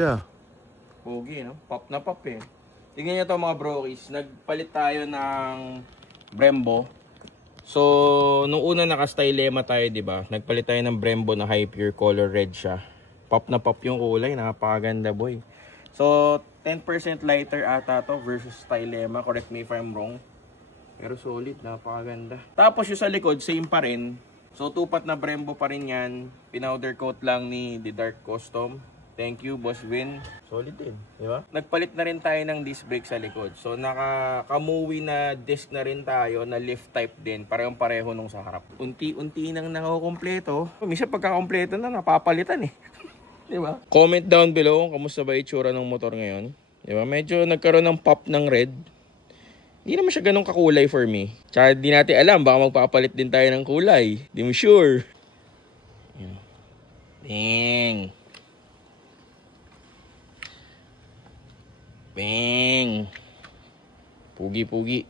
kuya. Pogi, no? Pop na pop eh. Tingnan nyo to mga brokies. Nagpalit tayo ng Brembo. So, nung una naka-stylema tayo, di ba? Nagpalit tayo ng Brembo na high pure color red siya. Pop na pop yung kulay. Napakaganda, boy. So, 10% lighter ata to versus stylema. Correct me if I'm wrong. Pero solid, napakaganda. Tapos yung sa likod, same pa rin. So, tupat na Brembo pa rin yan. Pinowder coat lang ni The Dark Custom. Thank you, Boss Vin. Solid din, di ba? Nagpalit na rin tayo ng disc brake sa likod. So, naka-Kamui na disc na rin tayo na lift type din. Parehong-pareho nung sa harap. Unti-unti nang nakakompleto. Minsan pagkakompleto na, napapalitan eh. Di ba? Comment down below kung kamusta ba itsura ng motor ngayon. Di ba? Medyo nagkaroon ng pop ng red. Hindi naman siya ganun kakulay for me. Tsaka di natin alam, baka magpapalit din tayo ng kulay. Di mo sure. Dang. Bang. Pugi-pugi.